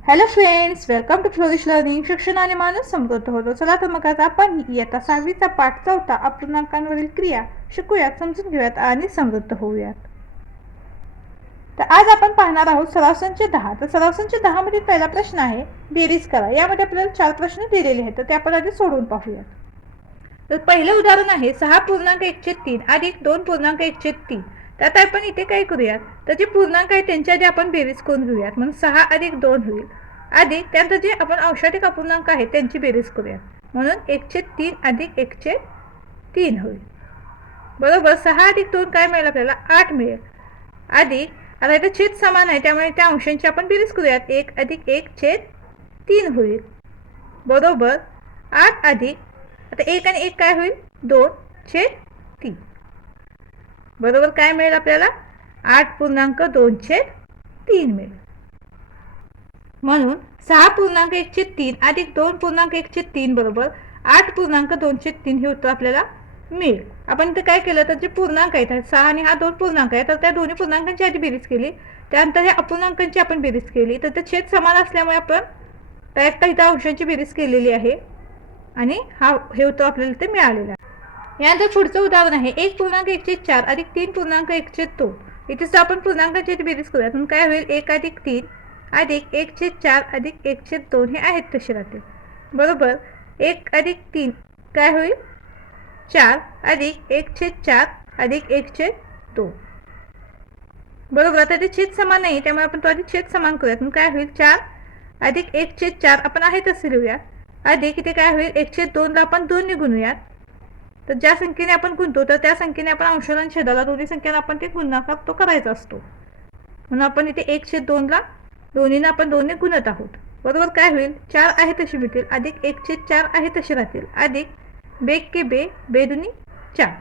Hello friends welcome to flourish learning शिक्षण आणि माणूस समृद्ध होतो चला तर मग आज आपण इयत्ता सहावीचा पाठ चौथा अपूर्णांकांवरील क्रिया शिकूयात समजून घेऊयात आणि समृद्ध होऊयात तर आज आपण पाहणार आहोत सराव संच दहा तर सराव संच दहा मध्ये पहिला प्रश्न आहे बेरीज करा यामध्ये आपल्याला चार प्रश्न दिलेले आहेत तर ते आपण आधी सोडवून पाहूयात तर पहिलं उदाहरण आहे सहा पूर्णांक एकशे तीन अधिक दोन पूर्णांक एकशे तीन त्यात आपण इथे काय करूयात? तर जे पूर्णांक आहे त्यांच्या आधी आपण बेरीज करून घेऊयात. म्हणून सहा अधिक दोन होईल. अधिक त्यानंतर जे आपण औषधिक अपूर्णांक आहे त्यांची बेरीज करूयात. म्हणून एकशे तीन अधिक एकशे तीन होईल. बरोबर सहा अधिक दोन काय मिळेल आपल्याला? आठ मिळेल. अधिक आता इथं छेद समान आहे त्यामुळे त्या अंशांची आपण बेरीज करूयात. एक अधिक एक छेद तीन होईल. बरोबर आठ अधिक आता एक आणि एक काय होईल? दोन छेद तीन. बरोबर काय मिळेल आपल्याला? आठ पूर्णांक दोन छेद तीन मिळेल. म्हणून सहा पूर्णांक एकशे तीन अधिक दोन पूर्णांक एकशे तीन बरोबर आठ पूर्णांक दोनशे तीन हे उत्तर आपल्याला मिळेल. आपण इथे काय केलं तर जे पूर्णांक आहेत सहा आणि हा दोन पूर्णांक आहे तर त्या दोन्ही पूर्णांकांची आधी बेरीज केली. त्यानंतर ह्या अपूर्णांकांची आपण बेरीज केली. तर ते छेद समान असल्यामुळे आपण त्या एकटा इथं अंशांची बेरीज केलेली आहे. आणि हा हे उत्तर आपल्याला ते मिळालेलं आहे. यानंतर पुढचं उदाहरण आहे. एक पूर्णांक एकशे चार अधिक तीन पूर्णांक एकशे दोन. इथे सुद्धा आपण पूर्णांकांची बेरीज करूया म्हणून काय होईल? एक अधिक तीन अधिक एकशे चार अधिक एकशे दोन हे आहेत तसे राहतील. बरोबर? एक अधिक तीन काय होईल? चार अधिक एकशे चार अधिक एकशे दोन. बरोबर? आता ते छेद समान नाही त्यामुळे आपण तो आधी छेद समान करूयात. मग काय होईल? चार अधिक एकशे चार आपण आहे तसे लिहूया अधिक इथे काय होईल? एकशे दोनला आपण दोन गुणूयात तर ज्या संख्येने आपण गुणतो तर त्या संख्येने आपण अंशाला आणि छेदाला दोन्ही संख्येला आपण ते गुणाकार तो करायचा असतो. म्हणून आपण इथे एकशे दोनला दोन्हीनं आपण दोन्ही गुणत आहोत. बरोबर काय होईल? चार आहे तशी मिळतील अधिक एकशे चार आहे तसे राहतील. अधिक बेग के बे बेदुनी चार.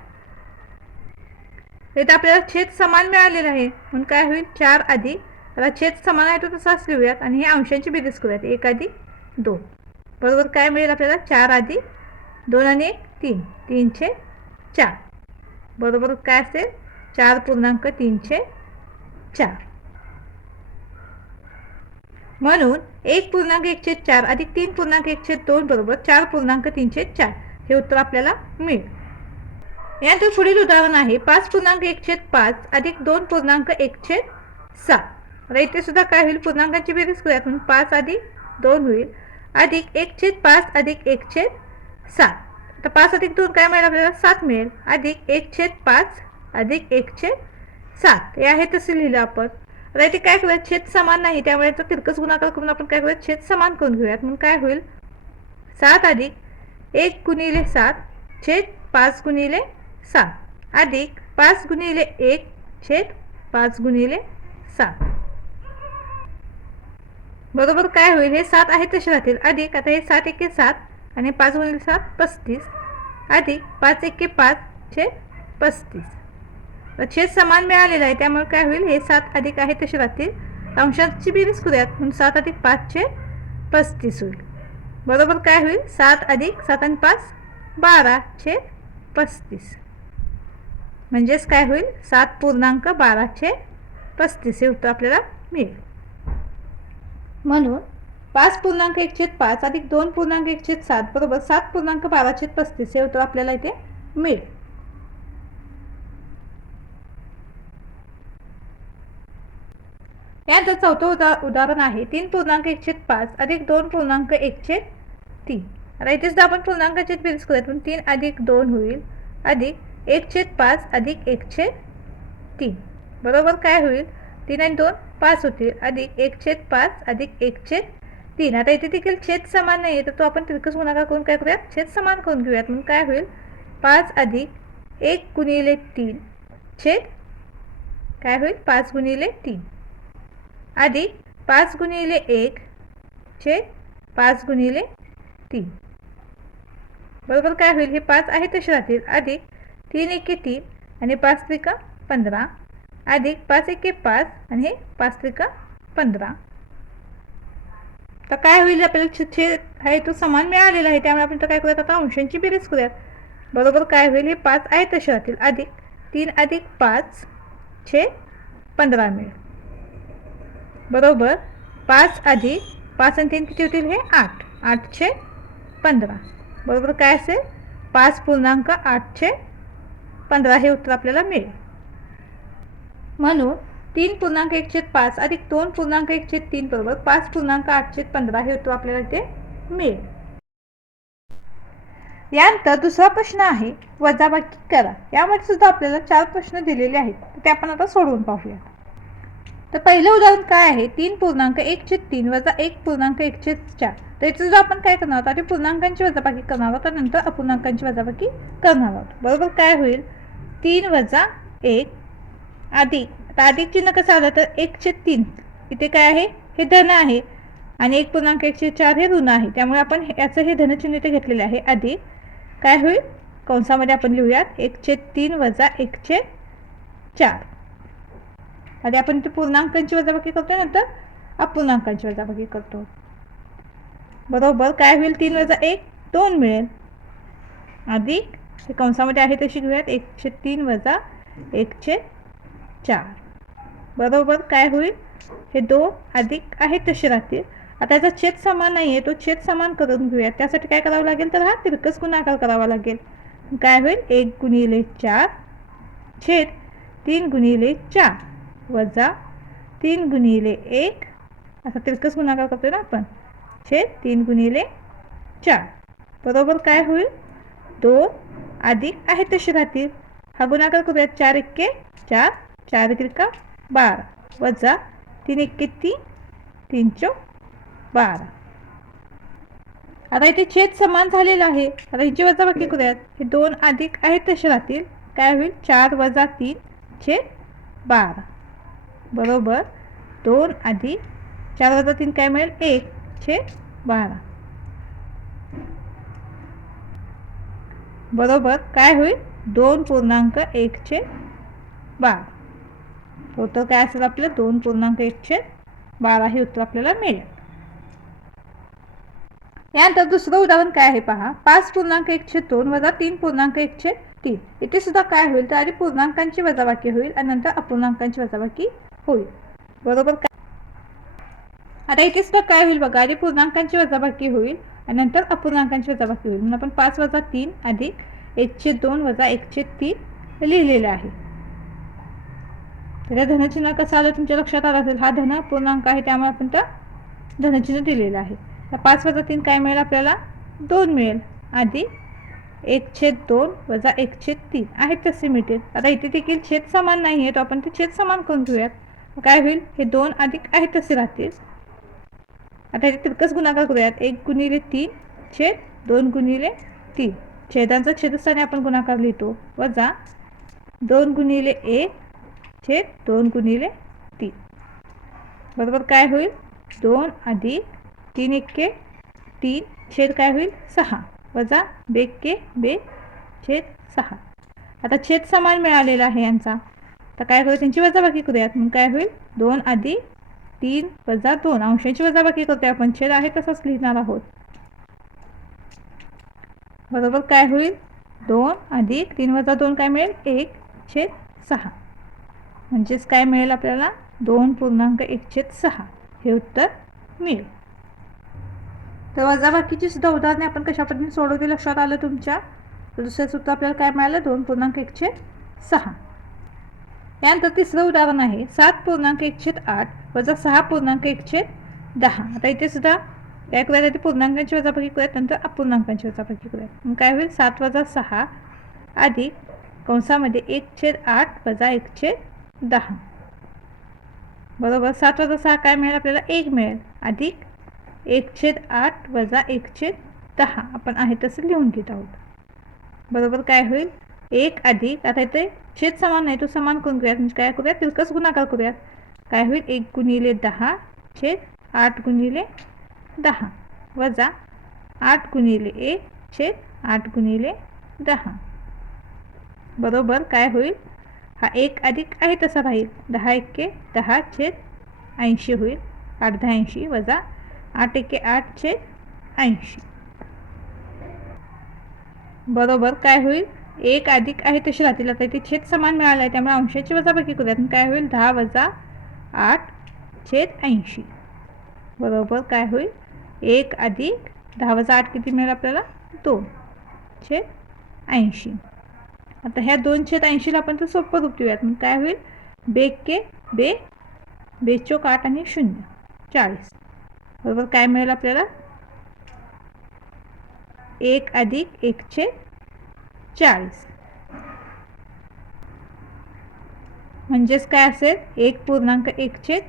इथं आपल्याला छेद समान मिळालेला आहे. म्हणून काय होईल? चार आधी आता छेद समान आहे तो तसाच लिहूयात आणि हे अंशांची बेरीज करूयात. एक आधी दोन. बरोबर काय मिळेल आपल्याला? चार आधी दोन आणि एक. तीन तीनशे चार. बरोबर काय असेल? चार पूर्णांक तीनशे चार. म्हणून एक पूर्णांक एकशे चार अधिक तीन पूर्णांक एकशे दोन बरोबर चार पूर्णांक तीनशे चार. हे उत्तर आपल्याला मिळेल. यानंतर पुढील उदाहरण आहे पाच पूर्णांक एकशे पाच अधिक दोन पूर्णांक एकशे सात. आता इथे सुद्धा काय होईल? पूर्णांकांची बेरीज करूयात. म्हणून पाच अधिक दोन होईल. अधिक एकशे पाच अधिक एकशे सात. आता पाच अधिक दोन काय मिळेल आपल्याला? सात मिळेल. अधिक एक छेद पाच अधिक एक छेद सात. हे आहे तसं लिहिलं आपण. आता इथे काय करूया छेद समान नाही. त्यामुळे तो तिरकस गुणाकार करून आपण काय करूया छेद समान करून घेऊयात. म्हणून काय होईल? सात अधिक एक गुणिले सात छेद पाच गुणिले सात. अधिक पाच गुणिले एक छेद पाच गुणिले सात. बरोबर काय होईल? हे सात आहे तसे राहतील. अधिक आता हे सात एके सात. आणि पाच गुणिले सात पस्तीस. अधिक पाच एके पाच छे पस्तीस. छेद समान मिळालेला आहे त्यामुळे काय होईल? हे सात अधिक आहे तसे राहतील. अंशाची बेरीज करूयात म्हणून सात अधिक पाचशे पस्तीस होईल. बरोबर काय होईल? सात अधिक सात आणि पाच बारा छे पस्तीस. म्हणजेच काय होईल? सात पूर्णांक बाराशे पस्तीस हे उत्तर आपल्याला मिळेल. म्हणून पाच पूर्णांक एकशे पाच अधिक दोन पूर्णांक एकशे सात बरोबर सात पूर्णांक बाराशे पस्तीस. हे उत्तर आपल्याला इथे मिळेल. यानंतर चौथं उदा उदाहरण आहे. तीन पूर्णांक एकशे पाच अधिक दोन पूर्णांक एकशे तीन. आता इथे सुद्धा आपण पूर्णांकाची बेरीज करूयात पण तीन अधिक दोन होईल. अधिक एकशे पाच अधिक एकशे तीन. बरोबर काय होईल? तीन आणि दोन पाच होतील. अधिक एकशे पाच अधिक एकशे तीन आता इथे देखील छेद समान नाही आहे तर तो आपण तिरकस गुणाकार करून काय करूयात? छेद समान करून घेऊयात. म्हणून काय होईल? पाच अधिक एक गुणिले तीन. छेद? काय होईल? पाच गुणिले तीन. अधिक पाच गुणिले एक. छेद? पाच गुणिले तीन. बरोबर काय होईल? हे पाच आहे तसे राहतील. अधिक तीन एके तीन आणि पाच त्रिका पंधरा. अधिक पाच एके पाच आणि हे पाच त्रिका पंधरा. तर काय होईल आपल्याला छेद आहे तो समान मिळालेला आहे त्यामुळे आपण तर काय करूयात? आता अंशांची बेरीज करूयात. बरोबर काय होईल? हे पाच आहे तसे राहतील अधिक तीन अधिक पाच छे पंधरा मिळेल. बरोबर? पाच अधिक पाच आणि तीन किती होतील? हे आठ. आठशे पंधरा. बरोबर काय असेल? पाच पूर्णांक आठशे पंधरा हे उत्तर आपल्याला मिळेल. म्हणून तीन पूर्णांक एकशे पाच अधिक दोन पूर्णांक एकशे तीन बरोबर पाच पूर्णांक आठशे पंधरा हे उत्तर आपल्याला इथे मिळेल. यानंतर दुसरा प्रश्न आहे वजाबाकी करा. यामध्ये सुद्धा आपल्याला चार प्रश्न दिलेले आहेत. ते आपण आता सोडवून पाहूया. तर पहिलं उदाहरण काय आहे? तीन पूर्णांक एकशे तीन वजा एक पूर्णांक एकशे चार. तर इथे सुद्धा आपण काय करणार आहोत? आधी पूर्णांकांची वजाबाकी करणार आहोत नंतर अपूर्णांकांची वजाबाकी करणार आहोत. बरोबर काय होईल? तीन वजा एक अधिक अधिक चिन्ह कसं आलं तर एकशे तीन. इथे काय आहे? हे धन आहे. आणि एक पूर्णांक एकशे चार हे ऋण आहे. त्यामुळे आपण याचं हे धनचिन्ह इथे घेतलेलं आहे अधिक काय होईल? कंसामध्ये आपण लिहूयात. एकशे तीन वजा एकशे चार. आधी आपण इथे पूर्णांकांची वजाबाकी करतो नंतर अपूर्णांकांची वजाबाकी करतो बरोबर? काय होईल? तीन वजा एक दोन मिळेल. अधिक हे कंसामध्ये आहे तशी घेऊयात एकशे तीन वजा एकशे चार. बरोबर काय होईल? हे दो अधिक आहे तसे राहतील. आता याचा छेद समान नाही आहे तो छेद समान करून घेऊया त्यासाठी काय करावं लागेल तर हा तिरकस गुणाकार करावा लागेल. काय होईल? एक गुणिले चार छेद तीन गुणिले चार वजा तीन गुणिले एक. असा तिरकस गुणाकार करतो ना आपण. छेद तीन गुणिले चार. बरोबर काय होईल? दोन अधिक आहे तसे राहतील. हा गुणाकार करूयात चार एक्के चार. चार तिरका बारा. वजा तीन एक किती? तीन चौ बारा. आता इथे छेद समान झालेला आहे. आता हिची वजाबाकी करूयात. हे दोन अधिक आहेत तसे राहतील. काय होईल? चार वजा तीन छेद बारा. बरोबर? दोन अधिक चार वजा तीन काय मिळेल? एक छेद बारा. बरोबर? काय होईल? दोन पूर्णांक एक छेद बारा. उत्तर काय असेल आपलं दोन पूर्णांक एकशे बारा हे उत्तर आपल्याला मिळेल. यानंतर दुसरं उदाहरण काय आहे पहा. पाच पूर्णांक एकशे दोन वजा तीन पूर्णांक एकशे तीन. इथे सुद्धा काय होईल? तर आधी पूर्णांकांची वजाबाकी होईल आणि नंतर अपूर्णांकांची वजाबाकी होईल. बरोबर काय आता इथे सुद्धा काय होईल बघा. आधी पूर्णांकांची वजाबाकी होईल आणि नंतर अपूर्णांकांची वजाबाकी होईल. म्हणून आपण पाच वजा तीन अधिक एकशे दोन वजा एकशे तीन लिहिलेलं आहे. त्याच्या धनचिन्ह कसं आलं तुमच्या लक्षात आलं असेल. हा धन पूर्णांक आहे त्यामुळे आपण तर धनचिन्ह दिलेलं आहे. तर पाच वजा तीन काय मिळेल आपल्याला? दोन मिळेल. आधी एक छेद दोन वजा एक छेद तीन. आहेत तसे मिळतील. आता इथे देखील छेद समान नाही आहे तो आपण ते छेद समान करून घेऊयात. काय होईल? हे दोन अधिक आहेत तसे राहतील. आता इथे तिरकस गुणाकार करूयात. एक गुणिले तीन छेद दोन गुणिले तीन. छेदांचा छेदस्थाने आपण गुणाकार लिहितो. वजा दोन गुणिले एक छेद दोन गुणिले तीन. बरोबर काय होईल? दोन अधिक तीन एक्के तीन छेद काय होईल? सहा. वजा बेक्के बे छेद सहा. आता छेद समान मिळालेला आहे यांचा. तर काय करू त्यांची वजाबाकी करूयात. मग काय होईल? दोन आधी तीन वजा दोन. अंशांची वजाबाकी करतोय आपण. छेद आहे तसंच लिहिणार आहोत. बरोबर काय होईल? दोन अधिक तीन वजा दोन काय मिळेल? एक छेद सहा. म्हणजेच काय मिळेल आपल्याला? दोन पूर्णांक एकशेत सहा. हे उत्तर मिळेल. तर वजाबाकीची सुद्धा उदाहरणे आपण कशा पद्धतीने सोडवली लक्षात आलं तुमच्या? तर दुसऱ्या सुद्धा आपल्याला काय मिळालं? दोन पूर्णांक एकशे सहा. यानंतर तिसरं उदाहरण आहे. सात पूर्णांक एकशेत आठ वजा सहा पूर्णांक एकशेत दहा. आता इथे सुद्धा काय करूयात? आधी पूर्णांकांची वजाबाकी करूयात नंतर अपूर्णांकांची वजाबाकी करूयात. मग काय होईल? सात वजा सहा अधिक कंसामध्ये एक छेद आठ वजा एक छेद दहा. बरोबर? सात वजा सहा काय मिळेल आपल्याला? एक मिळेल. अधिक एक छेद आठ वजा एक छेद दहा. आपण आहे तसं लिहून घेत आहोत. बरोबर काय होईल? एक अधिक आता इथे छेद समान नाही तो समान करून घेऊयात. म्हणजे काय करूयात? तिरकस गुणाकार करूयात. काय होईल? एक गुणिले दहा छेद आठ गुणिले दहा वजा आठ गुणिले एक छेद आठ गुणिले दहा. बरोबर? काय होईल? हा एक अधिक आहे तसा राहील दहा एक्के दहा छेद ऐंशी होईल. आठ दहा ऐंशी वजा आठ एक्के आठ छेद ऐंशी. बरोबर काय होईल? एक अधिक आहे तशी राहतील. आता इथे छेद समान मिळाला आहे त्यामुळे अंशाची वजाबाकी करूयात. काय होईल? दहा वजा आठ छेद ऐंशी. बरोबर काय होईल? एक अधिक दहा वजा आठ किती मिळेल आपल्याला? दोन. छेद ऐंशी. आता ह्या दोन छेद ऐंशीला आपण तर सोपं रूप देऊयात. मग काय होईल? बेक के बे बेचोक आठ आणि शून्य. चाळीस. बरोबर काय मिळेल आपल्याला? एक अधिक एकशे चाळीस. म्हणजेच काय असेल? एक पूर्णांक एकशे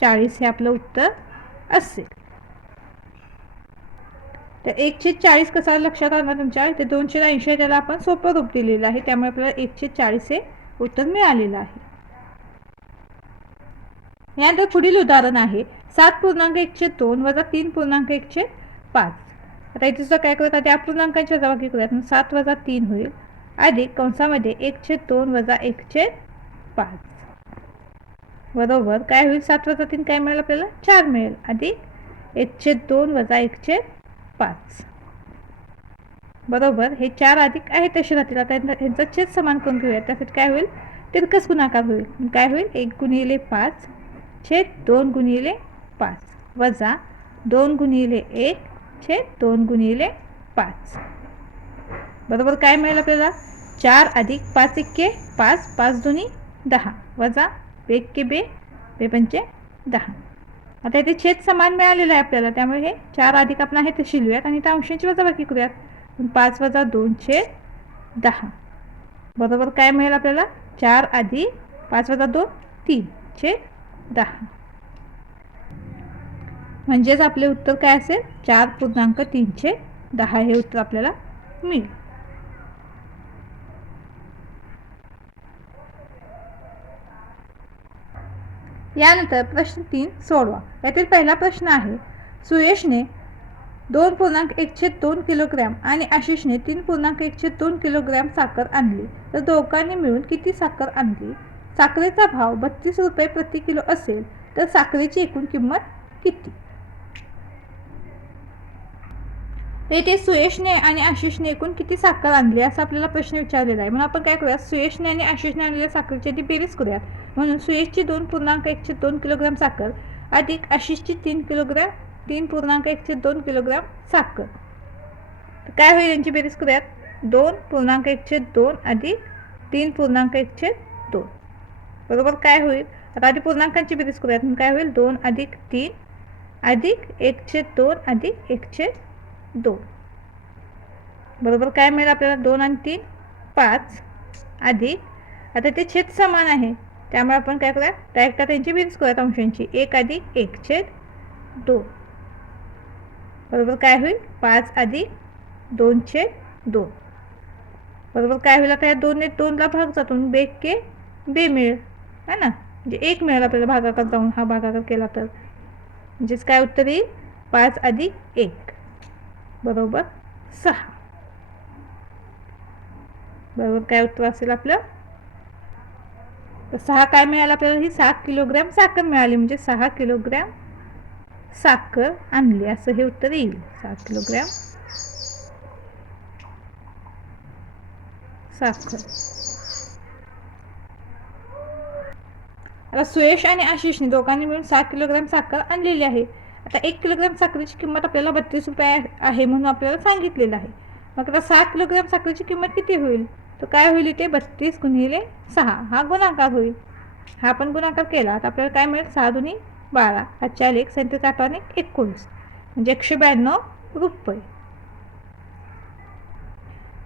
चाळीस हे आपलं उत्तर असेल. तर एकशे चाळीस कसा लक्षात आला तुमच्या? ते दोनशे ऐंशी त्याला आपण सोपं रूप दिलेलं आहे त्यामुळे आपल्याला एकशे चाळीस हे उत्तर मिळालेलं आहे. यानंतर पुढील उदाहरण आहे सात पूर्णांक एकशे दोन वजा तीन पूर्णांक एकशे पाच. आता इथे सुद्धा काय करूयात त्या पूर्णांकांच्या वजाबाकी करूयात मग सात वजा तीन होईल. अधिक कंसामध्ये एकशे दोन वजा एकशे पाच. बरोबर काय होईल? सात वजा तीन काय मिळेल आपल्याला? चार मिळेल. अधिक एकशे दोन वजा एकशे पाच. बरोबर? हे चार अधिक आहे तसे राहतील. आता यांचा छेद समान करून घेऊया त्यासाठी काय होईल? तिरकस गुणाकार होईल. काय होईल? एक गुणिले पाच. छेद दोन गुणिले पाच. वजा दोन गुणिले एक. छेद दोन गुणिले पाच. बरोबर काय मिळेल आपल्याला? चार अधिक पाच एक्के पाच. पाच दोन्ही दहा. वजा एक के बे. बे पंचे दहा. आता इथे छेद समान मिळालेलं आहे आपल्याला. त्यामुळे हे चार अधिक आपण आहे ते शिलूयात आणि त्या अंशांची वजाबाकी करूयात. पाच वजा दोन छेद दहा. बरोबर काय मिळेल आपल्याला? चार आधी पाच वजा दोन तीन छेद दहा. म्हणजेच आपले उत्तर काय असेल? चार पूर्णांक तीनशे दहा हे उत्तर आपल्याला मिळेल. यानंतर प्रश्न तीन सोडवा. यातील पहिला प्रश्न आहे सुयशने दोन पूर्णांक एकशे दोन किलोग्रॅम आणि आशिषने तीन पूर्णांक एकशे दोन किलोग्रॅम साखर आणली. तर दोघांनी मिळून किती साखर आणली? साखरेचा भाव बत्तीस रुपये प्रति किलो असेल तर साखरेची एकूण किंमत किती? येथे सुयशने आणि आशिषने एकूण किती साखर आणली असा आपल्याला प्रश्न विचारलेला आहे. म्हणून आपण काय करूया सुयशने आणि आशिषने आणलेल्या साखरेची ती बेरीज करूयात. म्हणून सुयशची दोन पूर्णांक एकशे दोन किलोग्रॅम साखर अधिक आशिषची तीन किलोग्रॅम तीन पूर्णांक एकशे दोन किलोग्रॅम साखर. काय होईल यांची बेरीज करूयात? दोन पूर्णांक एकशे दोन अधिक तीन पूर्णांक एकशे दोन. बरोबर काय होईल? आता आधी पूर्णांकांची बेरीज करूयात. मग काय होईल? दोन अधिक तीन अधिक एकशे दोन अधिक एकशे दोन. बरोबर? काय मिळेल आपल्याला? दोन आणि तीन पाच अधिक. आता ते छेद समान आहे. त्यामुळे आपण काय करूया? डायरेक्ट त्यांची बेरीज करूयात अंशांची एक अधिक एक छेद दोन. बरोबर? काय होईल? पाच अधिक दोन छेद दोन. बरोबर? काय होईल आता? या दोन दोनला भाग जातो बेक के बे मिळेल. है ना? म्हणजे एक मिळेल आपल्याला भागाकार जाऊन. हा भागाकार केला तर. म्हणजेच काय उत्तर येईल? पाच अधिक एक. बरोबर? सहा. बरोबर काय उत्तर असेल आपलं? तर सहा काय मिळालं आपल्याला? ही सहा किलोग्रॅम साखर मिळाली. म्हणजे सहा किलोग्रॅम साखर आणली. असं हे उत्तर येईल. सहा किलोग्रॅम साखर. आता सुयश आणि आशिषने दोघांनी मिळून सहा किलोग्रॅम साखर आणलेली आहे. आता एक किलोग्रॅम साखरेची किंमत आपल्याला बत्तीस रुपये आहे म्हणून आपल्याला सांगितलेलं आहे. मग आता सहा किलोग्रॅम साखरेची किंमत किती होईल? तर काय होईल इथे? बत्तीस गुणिले सहा. हा गुणाकार होईल. हा आपण गुणाकार केला. तर आपल्याला काय मिळेल? सहा दोन्ही बारा. आजच्या एक सैंतीस आठवाने एकोणीस. म्हणजे एकशे ब्याण्णव रुपये.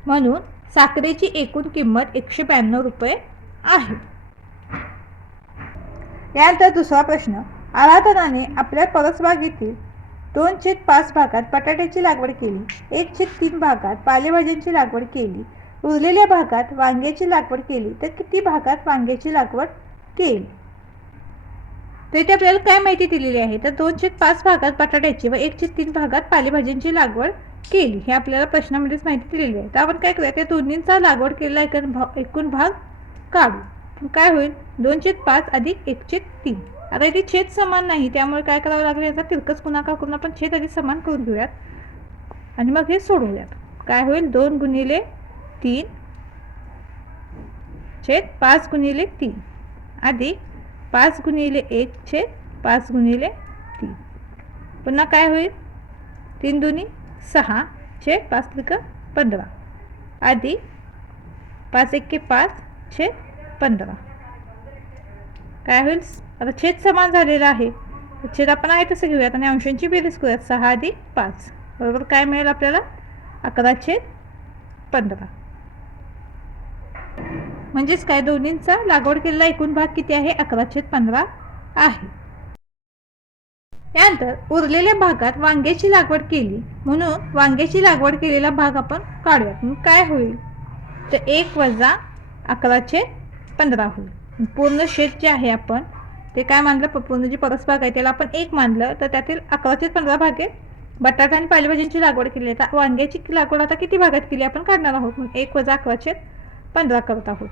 म्हणून साखरेची एकूण किंमत एकशे ब्याण्णव रुपये आहे. यानंतर दुसरा प्रश्न. आराधनाने आपल्या परसबागेतील दोन छेद पाच भागात बटाट्याची लागवड केली. एक छेद तीन भागात पालेभाज्यांची लागवड केली. उरलेल्या भागात वांग्याची लागवड केली. तर किती भागात वांग्याची लागवड केली? तर इथे आपल्याला काय माहिती दिलेली आहे? तर दोन छेद पाच भागात बटाट्याची व एक छेद तीन भागात पालेभाज्यांची लागवड केली. हे आपल्याला प्रश्नामध्येच माहिती दिलेली आहे. तर आपण काय करूया? त्या दोन्हींचा लागवड केलेला एकूण भाग एकूण भाग काढू. काय होईल? दोन छेद पाच अधिक एक छेद तीन. आता इथे छेद समान नाही त्यामुळे काय करावं लागेल? याचा तिरकस गुणाकार करून आपण छेद आधी समान करून घेऊयात. आणि मग हे सोडवूयात. काय होईल? दोन गुणिले तीन छेद पाच गुणिले तीन. आधी पाच गुणिले एक छेद पाच गुणिले तीन. पुन्हा काय होईल? तीन दोन्ही सहा छेद पाच त्रिक पंधरा. आधी पाच एके पाच छेद पंधरा. काय होईल? आता छेद समान झालेला आहे. छेद आपण आहे तसं घेऊयात आणि अंशांची बेरीज करूयात. सहा अधिक पाच. बरोबर? काय मिळेल आपल्याला? अकरा छेद पंधरा. म्हणजेच काय? दोन्हींचा लागवड केलेला एकूण भाग किती आहे? अकरा छेद पंधरा आहे. यानंतर उरलेल्या भागात वांग्याची लागवड केली. म्हणून वांग्याची लागवड केलेला भाग आपण काढूयात. मग काय होईल? तर एक वजा अकराशे पंधरा होईल. पूर्ण शेत जे आहे आपण ते काय मानलं? प- पूर्ण जी परसबाग आहे त्याला आपण एक मानलं. तर त्यातील अकराशे पंधरा भागेत बटाटा आणि पालेभाज्यांची लागवड केली. आहे आता वांग्याची लागवड आता किती भागात केली आपण काढणार आहोत? म्हणून एक वजा अकराशे पंधरा करत आहोत.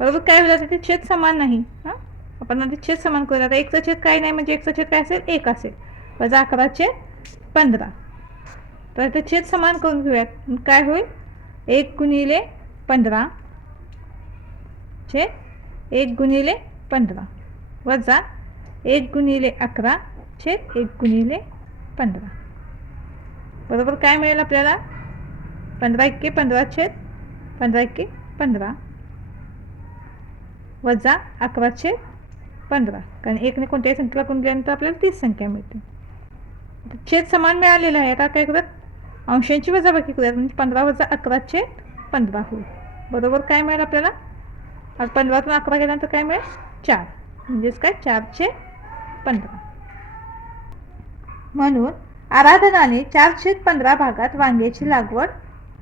बरोबर? काय होईल? ते छेद समान नाही. हां? आपण आधी छेद समान करूया. आता एकचं छेद काय नाही म्हणजे एकचं छेद काय असेल? एक असेल. वजा अकराशे पंधरा. तर ते छेद समान करून घेऊयात. काय होईल? एक गुणिले पंधरा. छेद एक गुणिले पंधरा. वजा एक गुणिले अकरा छेद एक गुणिले पंधरा. बरोबर काय मिळेल आपल्याला? पंधरा एक्के पंधरा छेद पंधरा एक्के पंधरा. वजा अकरा छेद पंधरा. कारण एकने कोणत्याही संख्येला गुणल्यानंतर आपल्याला तीस संख्या मिळते. छेद समान मिळालेला आहे. आता काय करत अंशांची वजाबाकी करूयात. म्हणजे पंधरा वजा अकरा छेद पंधरा होईल. बरोबर काय मिळेल आपल्याला? पंधरातून अकरा गेल्यानंतर काय मिळेल? चार. म्हणजेच काय? चारशे पंधरा. म्हणून आराधनाने चार पंधरा भागात वांग्याची लागवड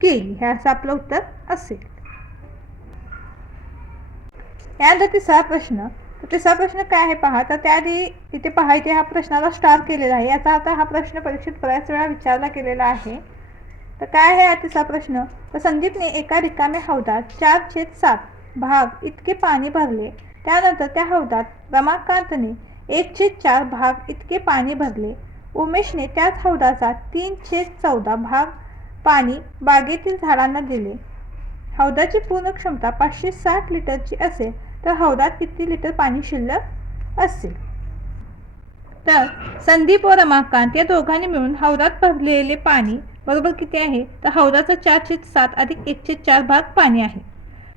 केली. हे असं आपलं उत्तर असेल. यानंतर तिसरा प्रश्न. तर तिसरा प्रश्न काय आहे पहा. तर त्याआधी इथे पाहायचे हा प्रश्नाला स्टार केलेला आहे. याचा आता हा प्रश्न परीक्षेत बऱ्याच वेळा विचारला गेलेला आहे. तर काय आहे हा तिसरा प्रश्न? तर संदीपने एका रिकाम्या हौदात चार छेद सात भाग इतके पाणी भरले. त्यानंतर त्या हौदात रमाकांतने एकशे चार भाग इतके पाणी भरले. उमेशने त्याच हौदाचा तीनशे चौदा भाग पाणी बागेतील झाडांना दिले. हौदाची पूर्ण क्षमता पाचशे साठ लिटरची असेल तर हौदात किती लिटर पाणी शिल्लक असेल? तर संदीप व रमाकांत या दोघांनी मिळून हौदात भरलेले पाणी बरोबर किती आहे? तर हौदाचा चारशे सात अधिक एकशे चार भाग पाणी आहे.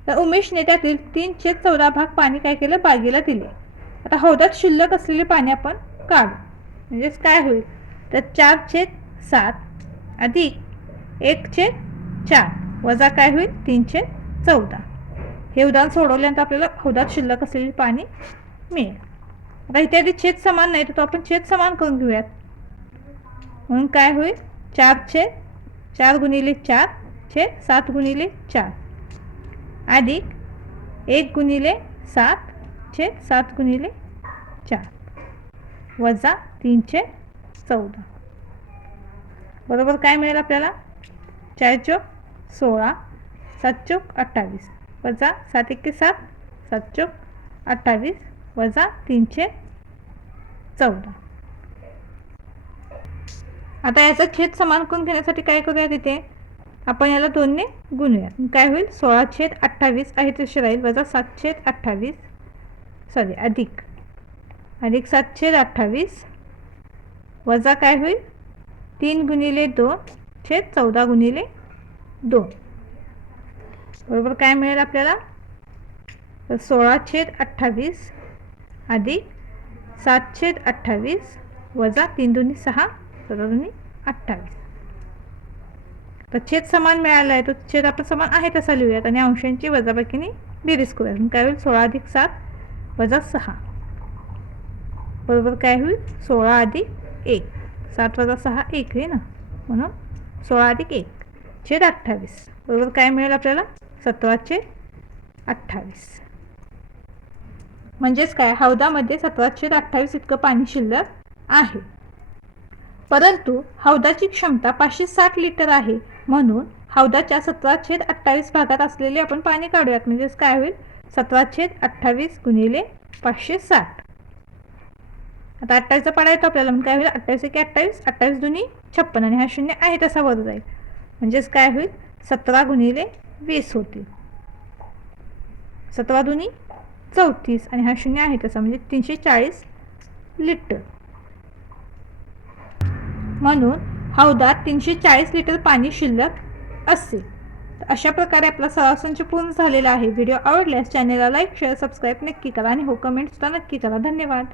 तर उमेशने त्यातील तीन छेद चौदा भाग पाणी काय केलं? बागेला दिले. आता हौदात शिल्लक असलेले पाणी आपण काढू. म्हणजेच काय होईल? तर चार छेद सात अधिक एक छेद चार वजा काय होईल? तीन छेद चौदा. हे उदाहरण सोडवल्यानंतर आपल्याला हौदात शिल्लक असलेले पाणी मिळेल. आता इथे आधी छेद समान नाही तर तो आपण छेद समान करून घेऊयात. म्हणून काय होईल? चार छेद चार गुणिले चार छेद सात गुणिले चार. अधिक एक गुणिले सात छेद सात गुणिले चार. वजा तीनशे चौदा. बरोबर काय मिळेल आपल्याला? चार चौक सोळा सात चौक अठ्ठावीस. वजा सात एके सात सात चौक अठ्ठावीस वजा तीनशे चौदा. आता याचा छेद समान करून घेण्यासाठी काय करूया तिथे आपण याला दोनने गुणूयात. काय होईल? सोळा छेद अठ्ठावीस आहे तसे राहील वजा सात छेद अठ्ठावीस. सॉरी अधिक. अधिक सात छेद अठ्ठावीस. वजा काय होईल? तीन गुणिले दोन छेद चौदा गुणिले दोन. बरोबर काय मिळेल आपल्याला? तर सोळा छेद अठ्ठावीस अधिक सात छेद अठ्ठावीस वजा तीन दोन्ही सहा. चौदा दोन्ही अठ्ठावीस. तर छेद समान मिळाला आहे तो छेद आपण समान आहे तसा लिहूयात. आणि अंशांची वजाबाकीने बेरीज करूयात मग काय होईल? सोळा अधिक सात वजा सहा. बरोबर काय होईल? सोळा अधिक एक. सात वजा सहा एक आहे ना? म्हणून सोळा अधिक एक. छेद अठ्ठावीस. बरोबर काय मिळेल आपल्याला? सतराशे अठ्ठावीस. म्हणजेच काय? हौदामध्ये सतराशे अठ्ठावीस इतकं पाणी शिल्लक आहे. परंतु हौदाची क्षमता पाचशे साठ लिटर आहे. म्हणून हौदाच्या सतरा छेद अठ्ठावीस भागात असलेले आपण पाणी काढूयात. म्हणजेच काय होईल? सतरा छेद अठ्ठावीस गुणिले पाचशे साठ. आता अठ्ठावीसचा पाडा येतो आपल्याला. म्हणून काय होईल? अठ्ठावीस एक अठ्ठावीस अठ्ठावीस दोन्ही छप्पन आणि हा शून्य आहे तसा वर जाईल. म्हणजेच काय होईल? सतरा गुणिले वीस होतील सतरा दोन्ही चौतीस आणि हा शून्य आहे तसा. म्हणजे तीनशे चाळीस लिटर. म्हणून हौदात तीनशे चाळीस लिटर पाणी शिल्लक असते अशा प्रकारे आपला सराव संच पूर्ण झालेला आहे. व्हिडिओ आवडल्यास चॅनेलला लाईक शेअर सबस्क्राईब नक्की करा आणि हो कमेंटसुद्धा नक्की करा. धन्यवाद.